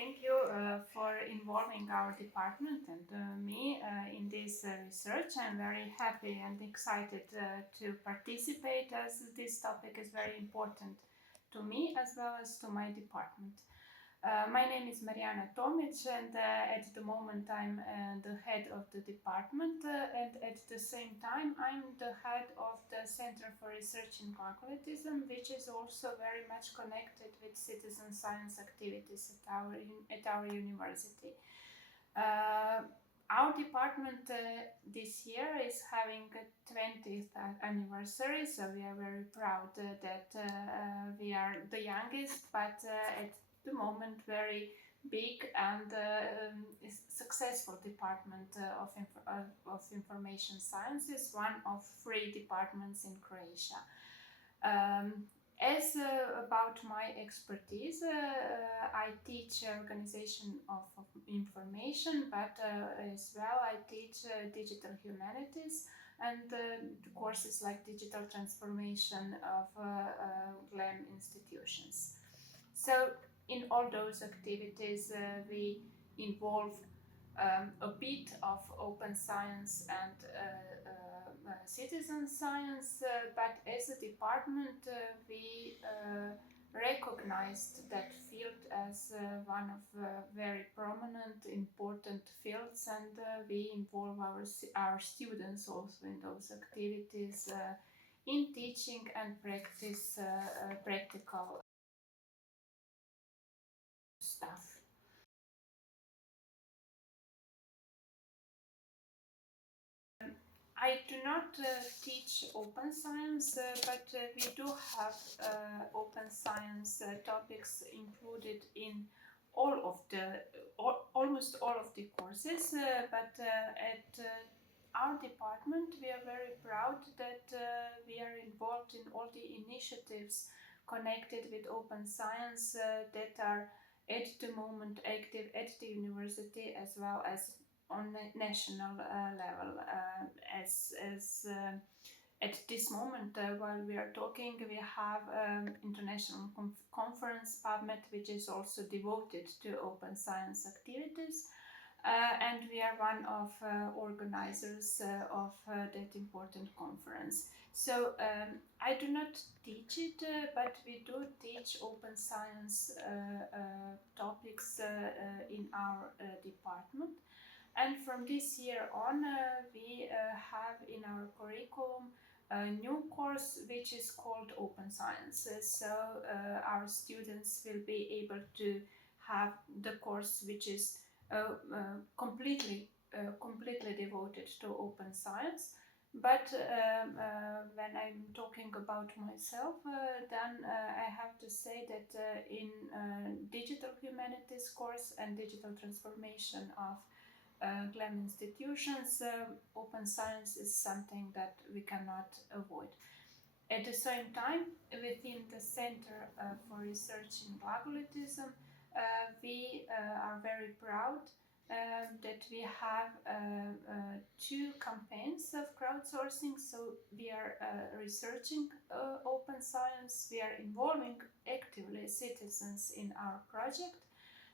thank you for involving our department and me in this research. I'm very happy and excited to participate as this topic is very important to me as well as to my department. My name is Marijana Tomić, and at the moment I'm the head of the department, and at the same time I'm the head of the Center for Research in Algorithmism, which is also very much connected with citizen science activities at our university. Uh, our department this year is having a 20th anniversary, so we are very proud that we are the youngest, but at the moment very big and successful department of information sciences, one of 3 departments in Croatia. As about my expertise, I teach organization of information, but as well I teach digital humanities and courses like digital transformation of GLAM institutions. So in all those activities we involve a bit of open science and citizen science, but as a department we recognized that field as one of very prominent, important fields, and we involve our students also in those activities in teaching and practical stuff. I do not teach open science, but we do have open science topics included in almost all of the courses. But at our department, we are very proud that we are involved in all the initiatives connected with open science that are at the moment active at the university as well as on national level. At this moment, while we are talking, we have international conference PubMed, which is also devoted to open science activities. And we are one of organizers of that important conference. So I do not teach it, but we do teach open science topics in our department. And from this year on, we have in our curriculum a new course which is called Open Science. So our students will be able to have the course which is completely devoted to open science. But when I'm talking about myself, then I have to say that in digital humanities course and digital transformation of GLAM institutions, open science is something that we cannot avoid. At the same time, within the Center for Research in Algorithmism, we are very proud that we have 2 campaigns of crowdsourcing. So we are researching open science, we are involving actively citizens in our project,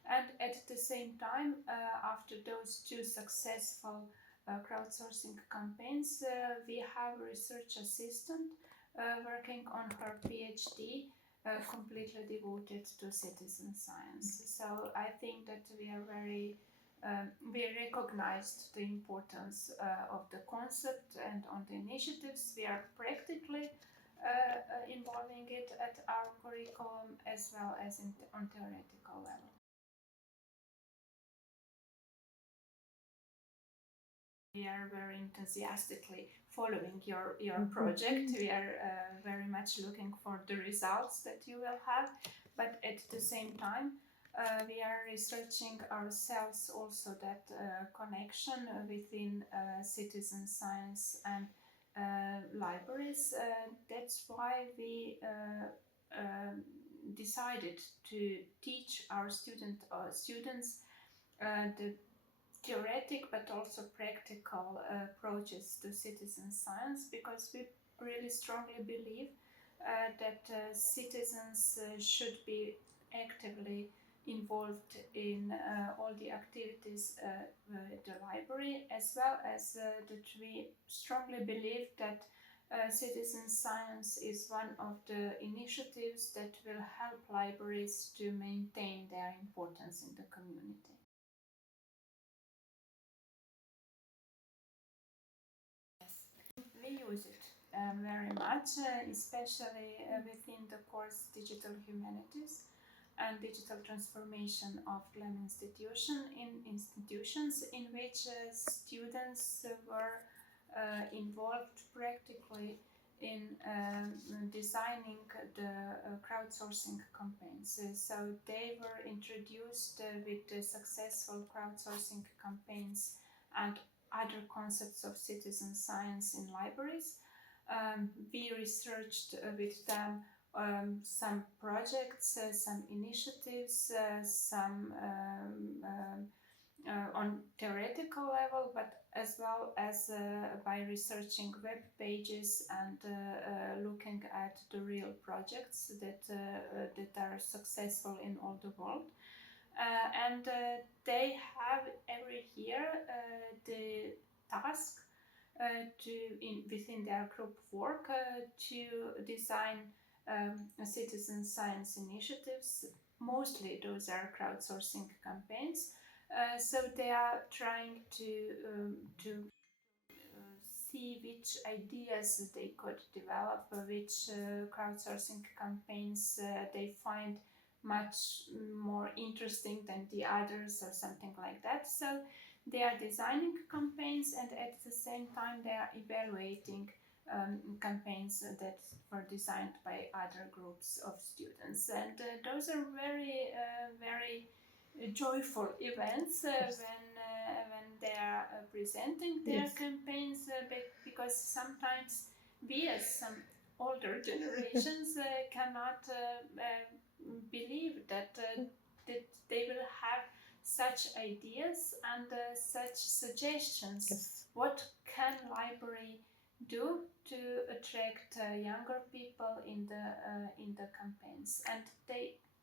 and at the same time, after those 2 successful crowdsourcing campaigns, we have a research assistant working on her PhD, completely devoted to citizen science. So I think that we recognized the importance of the concept, and on the initiatives we are practically involving it at our curriculum as well as on theoretical level. We are very enthusiastically following your project. We are very much looking for the results that you will have, but at the same time, we are researching ourselves also that connection within citizen science and libraries. That's why we decided to teach our students the theoretic but also practical approaches to citizen science, because we really strongly believe that citizens should be actively involved in all the activities at the library, as well as that we strongly believe that citizen science is one of the initiatives that will help libraries to maintain their importance in the community. Yes, we use it very much, especially within the course Digital Humanities and Digital Transformation of GLEM institutions in which students were involved practically in designing the crowdsourcing campaigns. So they were introduced with the successful crowdsourcing campaigns and other concepts of citizen science in libraries. We researched with them some projects, some initiatives, some on theoretical level, but as well as by researching web pages and looking at the real projects that are successful in all the world. And they have every year the task within their group work to design citizen science initiatives. Mostly those are crowdsourcing campaigns. So they are trying to see which ideas they could develop, which crowdsourcing campaigns they find much more interesting than the others or something like that. So they are designing campaigns and at the same time they are evaluating campaigns that were designed by other groups of students. And those are very, very joyful events when they are presenting their campaigns, because sometimes we as some older generations cannot believe that they will have such ideas and such suggestions. What can library do to attract younger people in the campaigns? And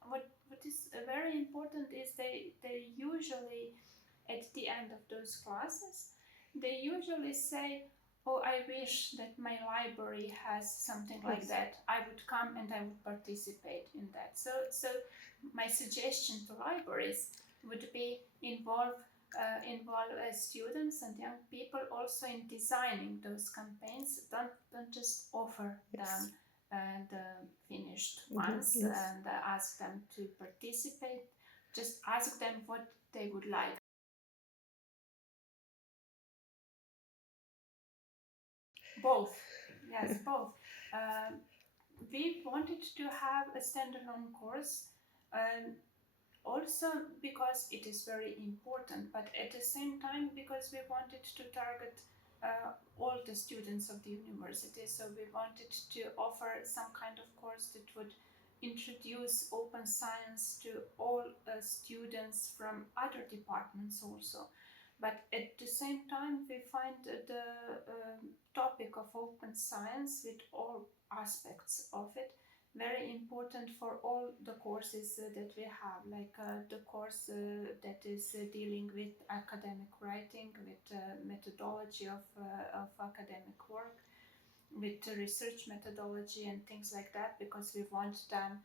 what is very important is they usually at the end of those classes they usually say, oh, I wish that my library has something like that. I would come and I would participate in that. So my suggestion to libraries would be involve students and young people also in designing those campaigns. Don't just offer them the finished ones and ask them to participate. Just ask them what they would like. Both, yes, both. We wanted to have a standalone course, also because it is very important, but at the same time because we wanted to target all the students of the university. So we wanted to offer some kind of course that would introduce open science to all students from other departments also. But at the same time, we find the topic of open science with all aspects of it very important for all the courses that we have, like the course that is dealing with academic writing, with methodology of academic work, with research methodology and things like that, because we want them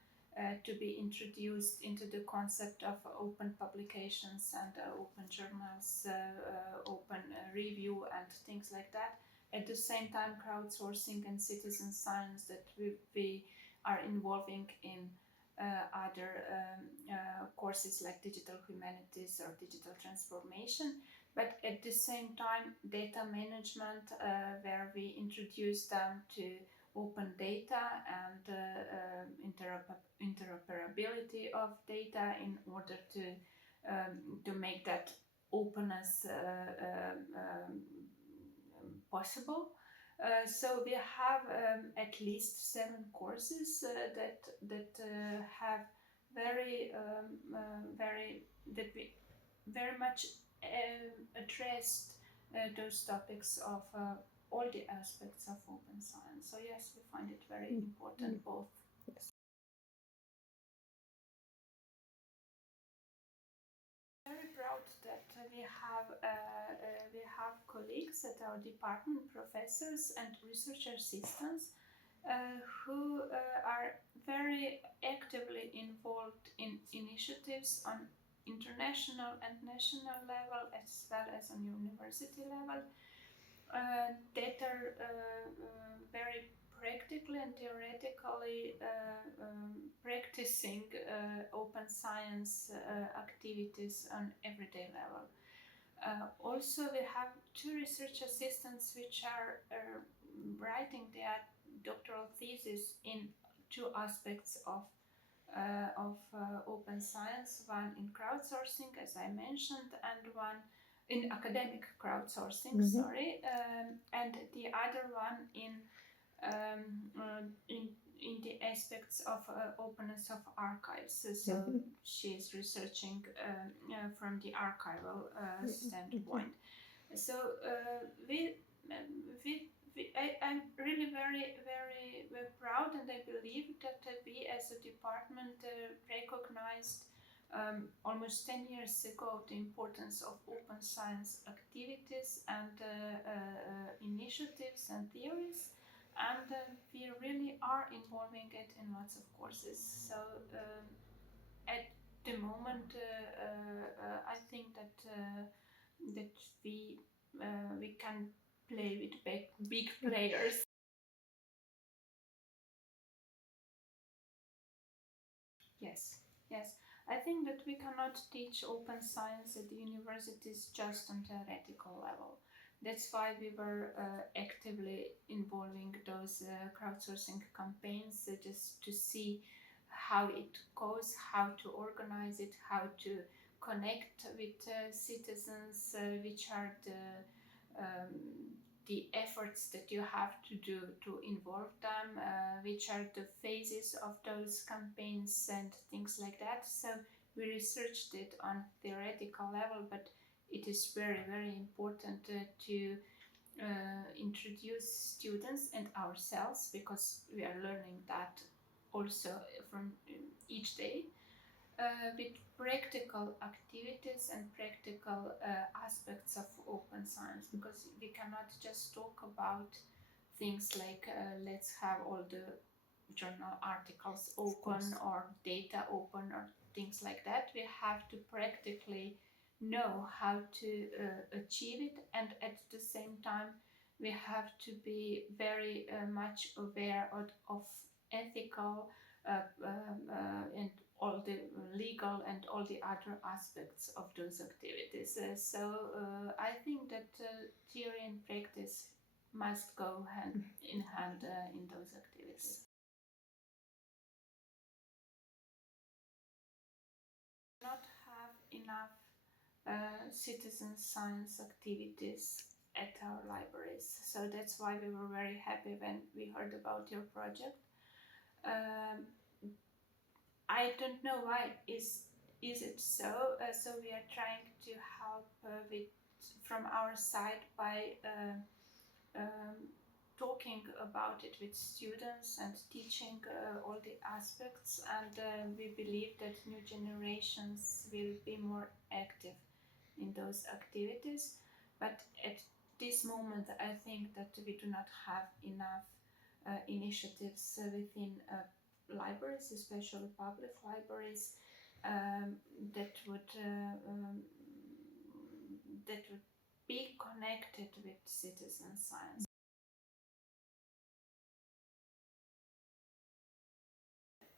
to be introduced into the concept of open publications and open journals, open review and things like that. At the same time, crowdsourcing and citizen science that we are involving in other courses like digital humanities or digital transformation, but at the same time data management, where we introduce them to open data and interoperability of data in order to make that openness possible. So we have at least 7 courses that have very that we very much addressed those topics of all the aspects of open science. So yes, we find it very important both. we have colleagues at our department, professors and research assistants, who are very actively involved in initiatives on international and national level as well as on university level that are very practically and theoretically practicing open science activities on everyday level. Also, we have two research assistants which are writing their doctoral thesis in two aspects of open science, one in crowdsourcing, as I mentioned, and one in academic crowdsourcing, and the other one in the aspects of openness of archives. So she is researching from the archival standpoint. So I'm really very proud, and I believe that we as a department recognized almost 10 years ago the importance of open science activities and initiatives and theories, and we really are involving it in lots of courses. So at the moment, I think that we can play with big players. Yes, yes. I think that we cannot teach open science at the universities just on theoretical level. That's why we were actively involving those crowdsourcing campaigns just to see how it goes, how to organize it, how to connect with citizens, which are the efforts that you have to do to involve them, which are the phases of those campaigns and things like that. So we researched it on theoretical level, but it is very important to introduce students and ourselves, because we are learning that also from each day, with practical activities and practical aspects of open science, because we cannot just talk about things like let's have all the journal articles open or data open or things like that. We have to practically know how to achieve it, and at the same time we have to be very much aware of ethical and all the legal and all the other aspects of those activities. I think that theory and practice must go hand in hand in those activities. Not have enough citizen science activities at our libraries, so that's why we were very happy when we heard about your project. I don't know why is it so. So we are trying to help with from our side by talking about it with students and teaching all the aspects, and we believe that new generations will be more active in those activities. But at this moment, I think that we do not have enough initiatives within libraries, especially public libraries, that would be connected with citizen science.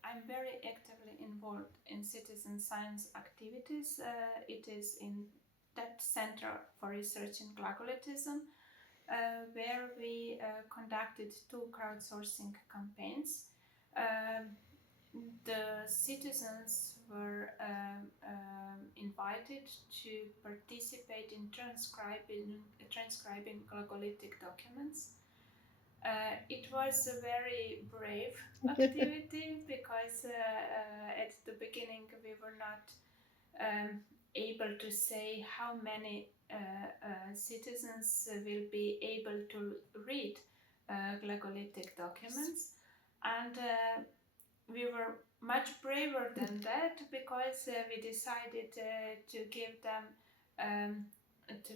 I'm very actively involved in citizen science activities. It is in that Center for Research in Glagolitism, where we conducted 2 crowdsourcing campaigns. The citizens were invited to participate in transcribing Glagolitic documents. It was a very brave activity because at the beginning we were not able to say how many citizens will be able to read Glagolitic documents, and we were much braver than that, because we decided to give them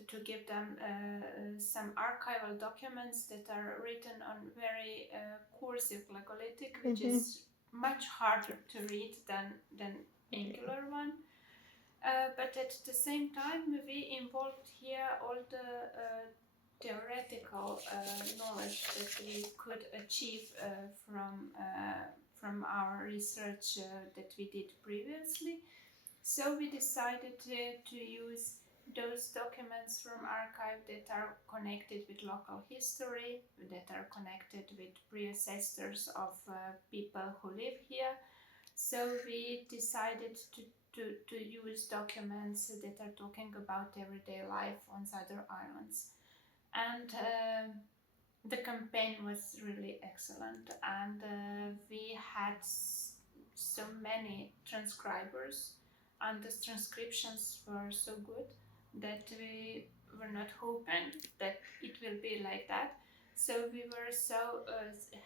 to give them some archival documents that are written on very cursive Glagolitic, which is much harder to read than Angular one. But at the same time, we involved here all the theoretical knowledge that we could achieve from our research that we did previously. So we decided to use those documents from archive that are connected with local history, that are connected with pre-ancestors of people who live here. So we decided to use documents that are talking about everyday life on Zadar Islands. And the campaign was really excellent, and we had so many transcribers, and the transcriptions were so good that we were not hoping that it will be like that. So we were so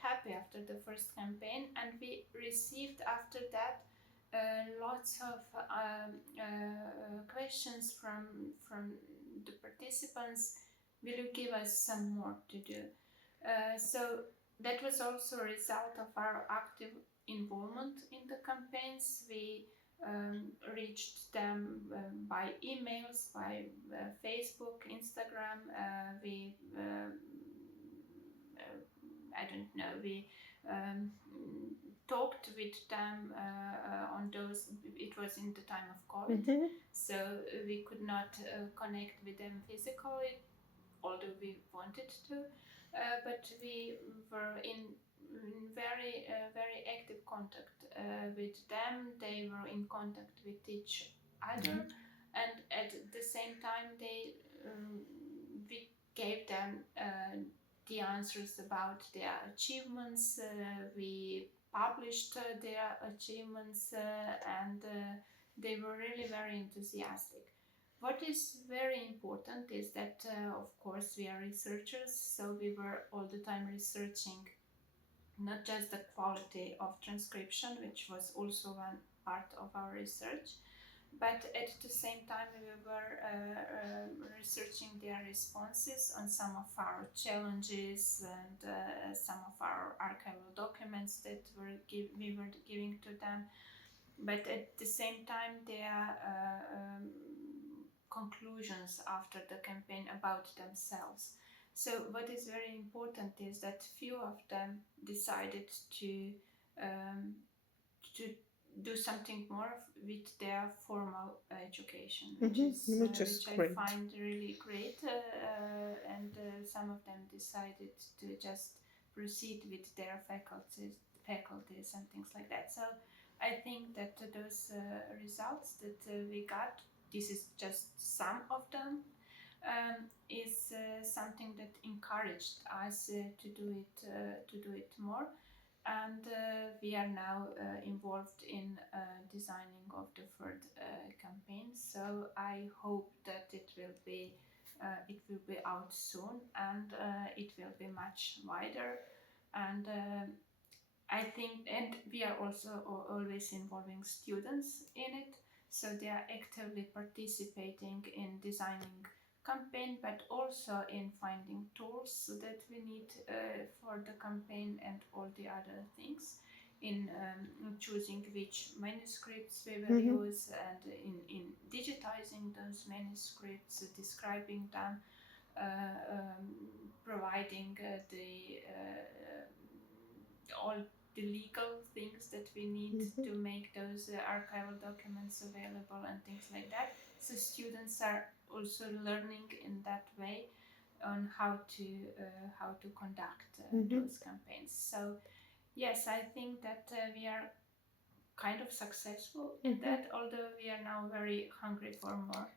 happy after the first campaign, and we received after that lots of questions from the participants. Will you give us some more to do? So that was also a result of our active involvement in the campaigns. We reached them by emails, by Facebook, Instagram. I don't know, we talked with them on those. It was in the time of COVID, so we could not connect with them physically, although we wanted to, but we were in very active contact with them. They were in contact with each other, and at the same time we gave them the answers about their achievements. We published their achievements, and they were really very enthusiastic. What is very important is that, of course, we are researchers, so we were all the time researching not just the quality of transcription, which was also one part of our research, but at the same time we were researching their responses on some of our challenges and some of our archival documents that we were giving to them. But at the same time, their conclusions after the campaign about themselves. So what is very important is that few of them decided to do something more with their formal education, which I find really great. And some of them decided to just proceed with their faculties and things like that. So I think that those results that we got, this is just some of them, is something that encouraged us to do it more. And we are now involved in designing of the third campaign. So I hope that it will be out soon, and it will be much wider. And I think, and we are also always involving students in it, so they are actively participating in designing campaign, but also in finding tools that we need for the campaign and all the other things, in choosing which manuscripts we will use, and in digitizing those manuscripts, describing them, providing all the legal things that we need to make those archival documents available and things like that. So students are also learning in that way on how to conduct those campaigns. So yes, I think that we are kind of successful in that, although we are now very hungry for more.